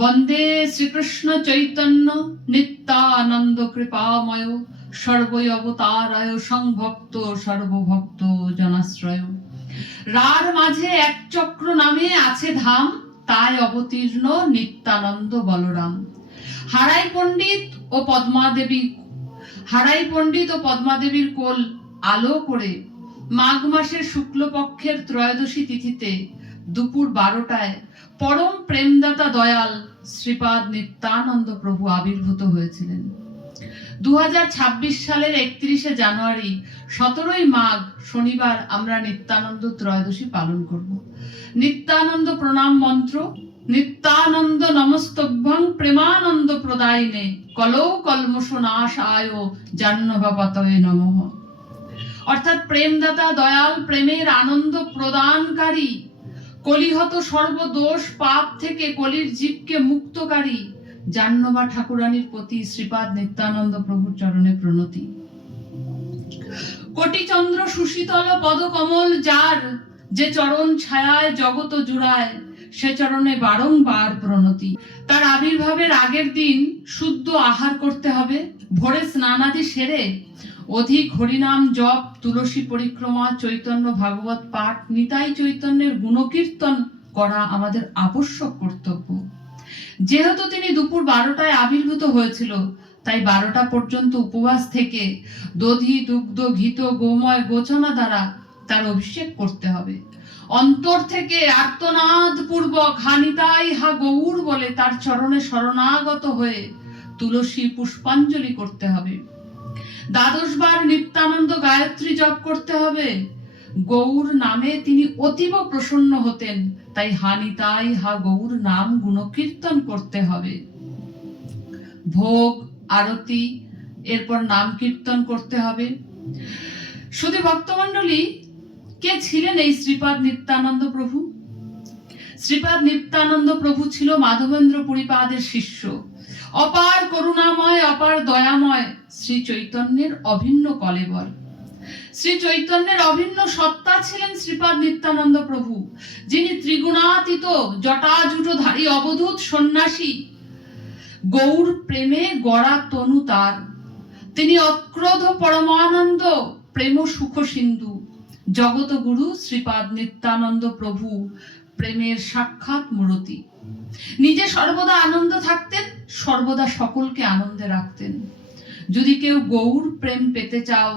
বন্দে শ্রীকৃষ্ণ চৈতন্য নিত্যানন্দ কৃপাময় সর্বৈ অবতারায় সংভক্ত সর্বভক্ত জনাশ্রয়। রার মাঝে এক চক্র নামে আছে ধাম, তাই অবতীর্ণ নিত্যানন্দ বলরাম। হারাই পণ্ডিত ও পদ্মাদেবীর কোল আলো করে মাঘ মাসের শুক্লপক্ষের ত্রয়োদশী তিথিতে দুপুর 12টায় পরম প্রেমদাতা দয়াল শ্রীপাদ নিত্যানন্দ প্রভু আবির্ভূত হয়েছিলেন। 2026 সালের 31শে জানুয়ারি 17ই মাঘ শনিবার আমরা নিত্যানন্দ ত্রয়োদশী পালন করব। নিত্যানন্দ প্রণাম মন্ত্র: নিত্যানন্দ নমস্তভ্যং প্রেমানন্দ প্রদায়িনে কলৌ কল্মষ নাশায় জাহ্নবপতয়ে নমঃ। অর্থাৎ প্রেমদাতা দয়াল, প্রেমের আনন্দ প্রদানকারী, কলিহত সর্বদোষ পাপ থেকে কলির জীবকে মুক্তকারী জাহ্নবা ঠাকুরানীর প্রতি শ্রীপাদ নিত্যানন্দ প্রভুর চরণে প্রণতি। কোটি চন্দ্র সুশীতল পদকমল যার, যে চরণ ছায়ায় জগত জুড়ায়, সে চরণে বারংবার প্রণতি। তার আবির্ভাবের আগের দিন শুদ্ধ আহার করতে হবে। ভোরে স্নানাদি সেরে অধিক হরিনাম জপ, তুলসী পরিক্রমা, চৈতন্য ভাগবত পাঠ, নিতাই চৈতন্যের গুণকীর্তন করা আমাদের আবশ্যক কর্তব্য। যেহেতু তিনি দুপুর 12টায় আবির্ভূত হয়েছিল, তাই 12টা পর্যন্ত উপবাস থেকে দধি, দুগ্ধ, ঘিত, গোময়, গোচনা দ্বারা তার অভিষেক করতে হবে। অন্তর থেকে আর্তনাদ পূর্বক হা নিতাই হা গৌর বলে তার চরণে শরণাগত হয়ে তুলসী পুষ্পাঞ্জলি করতে হবে। 12 বার নিত্যানন্দ গায়ত্রী জপ করতে হবে। গৌর নামে তিনি অতীব প্রসন্ন হতেন, তাই হা নিতাই হা গৌর নাম গুণকীর্তন করতে হবে। ভোগ, আরতি, এরপর নাম কীর্তন করতে হবে। শুধু ভক্তমণ্ডলী, কে ছিলেন এই শ্রীপাদ নিত্যানন্দ প্রভু? শ্রীপাদ নিত্যানন্দ প্রভু ছিল মাধবেন্দ্র পুরীপাদের শিষ্য। অপার করুণাময়, অপার দয়াময় শ্রী চৈতন্যের অভিন্ন কলেবর। শ্রী চৈতন্যের অভিন্ন সত্তা ছিলেন শ্রীপাদ নিত্যানন্দ প্রভু, যিনি ত্রিগুণাতীত জটাজুটধারী অবধূত সন্ন্যাসী। গৌর প্রেমে গড়া তনু তার। তিনি অক্রোধ পরমানন্দ, প্রেম সুখ সিন্ধু। জগতগুরু শ্রীপাদ নিত্যানন্দ প্রভু প্রেমের সাক্ষাৎ মূর্তি। নিজে সর্বদা আনন্দ থাকতেন, সর্বদা সকলকে আনন্দে রাখতেন। যদি কেউ গৌর প্রেম পেতে চাও,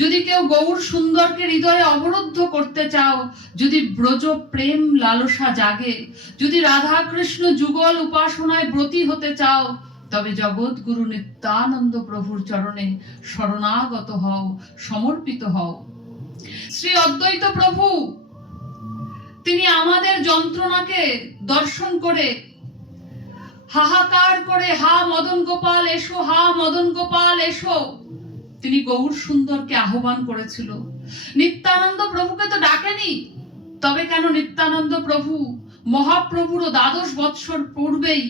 যদি কেউ গৌর সুন্দরকে হৃদয়ে অবরুদ্ধ করতে চাও, যদি ব্রজ প্রেম লালসা জাগে, যদি রাধা কৃষ্ণ যুগল উপাসনায় ব্রতী হতে চাও, তবে জগৎগুরু নিত্যানন্দ প্রভুর চরণে শরণাগত হও, সমর্পিত হও। শ্রী অদ্বৈত প্রভু তিনি আমাদের যন্ত্রণাকে দর্শন করে হাহাকার করে হা মদন গোপাল এসো, হা মদন গোপাল এসো, তিনি গৌর সুন্দরকে আহ্বান করেছিল। নিত্যানন্দ প্রভুকে তো ডাকেনি, তবে কেন নিত্যানন্দ প্রভু মহাপ্রভুরও 12 বৎসর পূর্বেই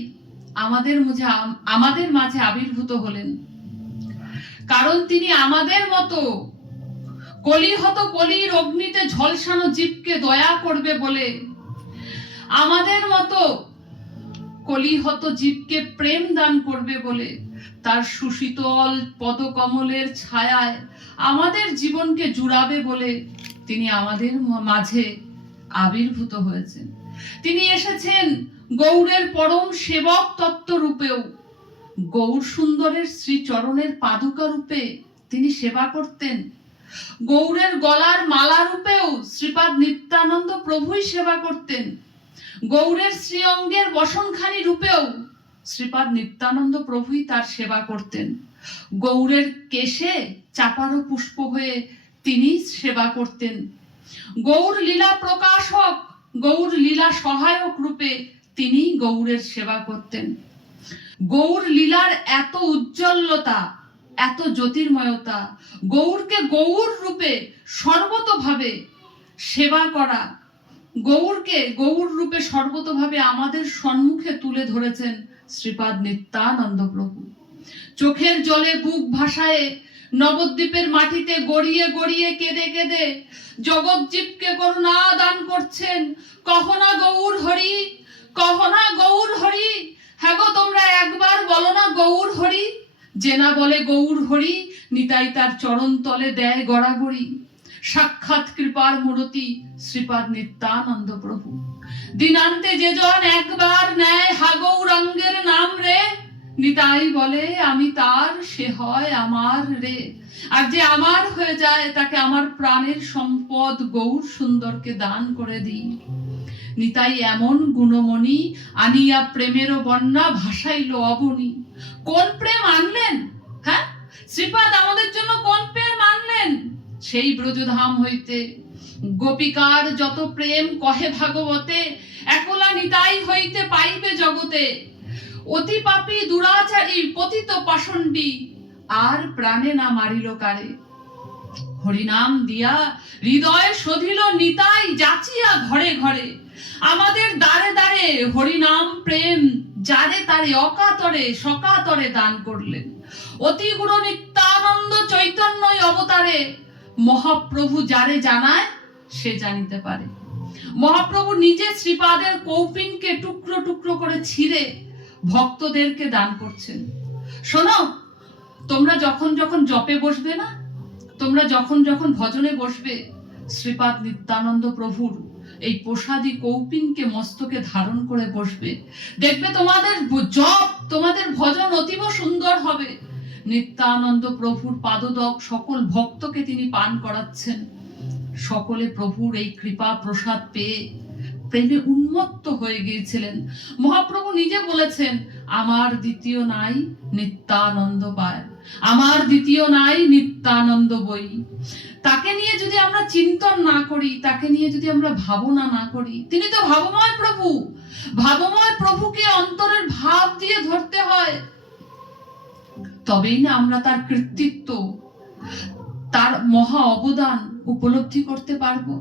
আমাদের মাঝে আবির্ভূত হলেন? কারণ তিনি আমাদের মতো কলিহত কলির অগ্নিতে ঝলসানো জীবকে দয়া করবে বলে, আমাদের মতো কলিহত জীবকে প্রেম দান করবে বলে, তার সুশীতল পদকমলের ছায়ায় আমাদের জীবনকে জুড়াবে বলে তিনি আমাদের মাঝে আবির্ভূত হয়েছেন। তিনি এসেছেন গৌরের পরম সেবক তত্ত্ব রূপেও। গৌর সুন্দরের শ্রীচরণের পাদুকা রূপে তিনি সেবা করতেন। গৌরের গলার মালা রূপেও শ্রীপাদ নিত্যানন্দ প্রভুই সেবা করতেন। গৌরের শ্রী অঙ্গের বসনখানি রূপেও শ্রীপাদ নিত্যানন্দ প্রভুই তার সেবা করতেন। গৌরের কেশে চাপারো পুষ্প হয়ে তিনি সেবা করতেন। গৌর লীলা প্রকাশক, গৌর লীলা সহায়ক রূপে তিনি গৌরের সেবা করতেন। গৌর লীলার এত উজ্জ্বলতা, এত জ্যোতির্ময়তা, গৌরকে গৌর রূপে সর্বতভাবে সেবা করা, গৌরকে গৌর রূপে সর্বতভাবে আমাদের সম্মুখে তুলে ধরেছেন শ্রীপাদ নিত্যানন্দ প্রভু। চোখের জলে বুক ভাসায়ে নবদ্বীপের মাটিতে গড়িয়ে গড়িয়ে কেঁদে কেঁদে জগৎ জীবকে করুণা দান করছেন। কহনা গৌর হরি, কহনা গৌর হরি, যে না বলে গৌর হরি, নিতাই তার চরণ তলে দেয় গড়াগড়ি। সাক্ষাৎ কৃপার মূরতি শ্রীপাদ নিত্যানন্দ প্রভু। দিনান্তে যে জন একবার নেয় হা গৌরাঙ্গের নাম রে, নিতাই বলে আমি তার, সে হয় আমার রে। আর যে আমার হয়ে যায় তাকে আমার প্রাণের সম্পদ গৌর সুন্দরকে দান করে দিই। নিতাই এমন গুণমণি আনিয়া প্রেমেরও বন্যা ভাসাইল অবনী। কোন প্রেম আনলেন? হ্যাঁ, শ্রীপাদ আমাদের জন্য কোন প্রেম আনলেন? সেই ব্রজধাম হইতে গোপিকার যত প্রেম কহে ভাগবতে, একলা নিতাই হইতে পাইবে জগতে। অতি পাপী দুরাচারী পতিত পাষণ্ডী, আর প্রাণে না মারিল কারে। হরিনাম দিয়া হৃদয় শোধিল নিতাই যাচিয়া ঘরে ঘরে। আমাদের দ্বারে দ্বারে হরিনাম প্রেম যারে তারে অকাতরে সকাতরে দান করলেন। অতি গুরু নিত্যানন্দ চৈতন্যই অবতারে, মহাপ্রভু যারে জানায় সে জানিতে পারে। মহাপ্রভু নিজে শ্রীপাদের কৌপিনকে টুকরো টুকরো করে ছিঁড়ে ভক্তদেরকে দান করছেন। শোনো, তোমরা যখন যখন জপে বসবে না, তোমরা যখন যখন ভজনে বসবে, শ্রীপাদ নিত্যানন্দ প্রভুর এই প্রসাদী কৌপিনকে মস্তকে ধারণ করে বসবে। দেখবে তোমাদের জপ, তোমাদের ভজন অতীব সুন্দর হবে। নিত্যানন্দ প্রভুর পাদদক সকল ভক্তকে তিনি পান করাচ্ছেন। সকলে প্রভুর এই কৃপা প্রসাদ পেয়ে প্রেমে উন্মত্ত হয়ে গিয়েছিলেন। মহাপ্রভু নিজে বলেছেন, আমার দ্বিতীয় নাই নিত্যানন্দ পায়, আমার দ্বিতীয় নাই নিত্যানন্দ বই। তাকে নিয়ে যদি আমরা চিন্তন না করি, তাকে নিয়ে যদি আমরা ভাবনা না করি, তিনি তো ভাবময় প্রভু। ভাবময় প্রভুকে অন্তরের ভাব দিয়ে ধরতে হয়, তবেই না আমরা তার কৃতিত্ব, তার মহা অবদান উপলব্ধি করতে পারবো।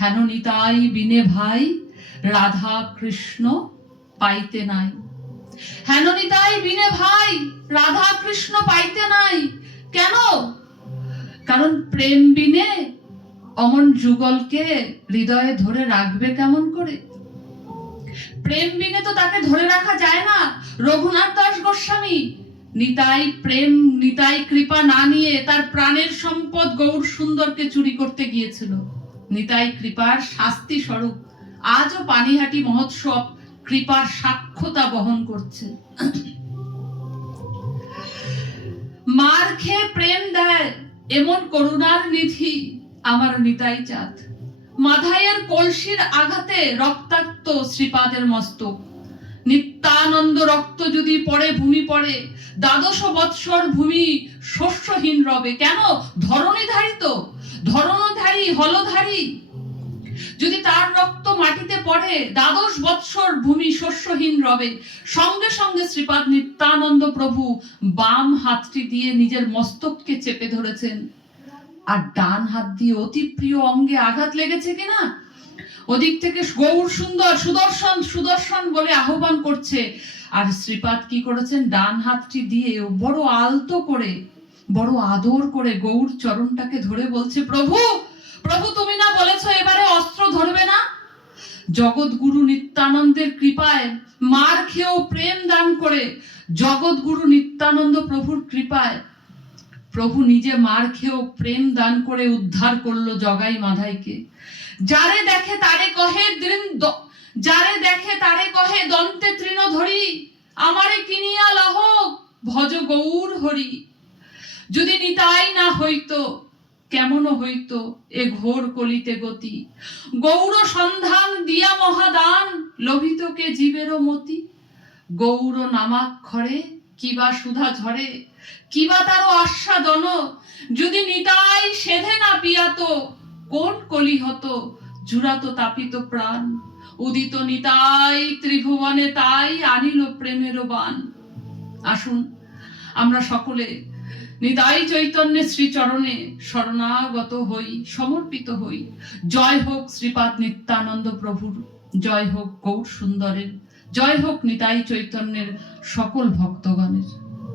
হেন নিতাই বিনে ভাই রাধা কৃষ্ণ পাইতে নাই। হেন নিতাই বিনে ভাই রাধা কৃষ্ণ পাইতে নাই। কেন? কারণ প্রেম বিনে অমন যুগলকে হৃদয়ে ধরে রাখবে কেমন করে? প্রেম বিনে তো তাকে ধরে রাখা যায় না। রঘুনাথ দাস গোস্বামী নিতাই প্রেম, নিতাই কৃপা না নিয়ে তার প্রাণের সম্পদ গৌর সুন্দরকে চুরি করতে গিয়েছিল। নিতাই কৃপার শাস্তি স্বরূপ আজও পানিহাটি মহোৎসব কৃপার সাক্ষ্যতা বহন করছে। মার খেয়ে প্রেম দেয় এমন করুণার নিধি আমার নিতাই চাঁদ। মাথায়ের কলসির আঘাতে রক্তাক্ত শ্রীপাদের মস্তক। নিত্যানন্দ রক্ত যদি পড়ে ভূমি পড়ে, দ্বাদশ বৎসর ভূমি শস্যহীন রবে। কেন? ধরণীধারী তো, ধরণধারী হলধারী। যদি তার রক্ত মাটিতে পড়ে, দ্বাদশ বৎসর ভূমি শস্যহীন রবে। সঙ্গে সঙ্গে শ্রীপাদ নিত্যানন্দ প্রভু বাম হাতটি দিয়ে নিজের মস্তককে চেপে ধরেছেন, আর ডান হাত দিয়ে অতি প্রিয় অঙ্গে আঘাত লেগেছে কিনা ওদিক থেকে গৌর সুন্দর সুদর্শন সুদর্শন বলে আহ্বান করছে। আর শ্রীপাদ কি করেছেন? ডান হাতটি দিয়ে বড় আলতো করে, বড় আদর করে গৌর চরণটাকে ধরে বলছে, প্রভু প্রভু তুমি না বলেছো এবারে অস্ত্র ধরবে না? জগৎগুরু নিত্যানন্দের কৃপায় মার খেয়েও প্রেম দান করে, জগৎগুরু নিত্যানন্দ প্রভুর কৃপায় প্রভু নিজে মার খেয়েও প্রেম দান করে উদ্ধার করলো জগাই মাধাইকে। যারে দেখে তারে কহে যারে দেখে তারে কহে দন্তে তৃণধরি, আমারে কিনিয়া লহ ভজ গৌর হরি। যদি নিতাই না হইতো কেমন হইতো এ ঘোর কলিতে গতি। গৌর সন্ধান দিয়া মহাদান লোভিত কে জীবেরও মতি। গৌর নামাক্ষরে কিবা সুধা ঝরে, কিবা তারও আস্বাদন। যদি নিতাই সেধে না পিয়াতো, কোন কলি হতো জুড়াতো তাপিত প্রাণ। উদিত নিতাই ত্রিভুবনে তাই আনিল প্রেমের বান। আসুন আমরা সকলে নিতাই চৈতন্যের শ্রীচরণে শরণাগত হই, সমর্পিত হই। জয় হোক শ্রীপাদ নিত্যানন্দ প্রভুর, জয় হোক গৌর সুন্দরের, জয় হোক নিতাই চৈতন্যের সকল ভক্তগণের।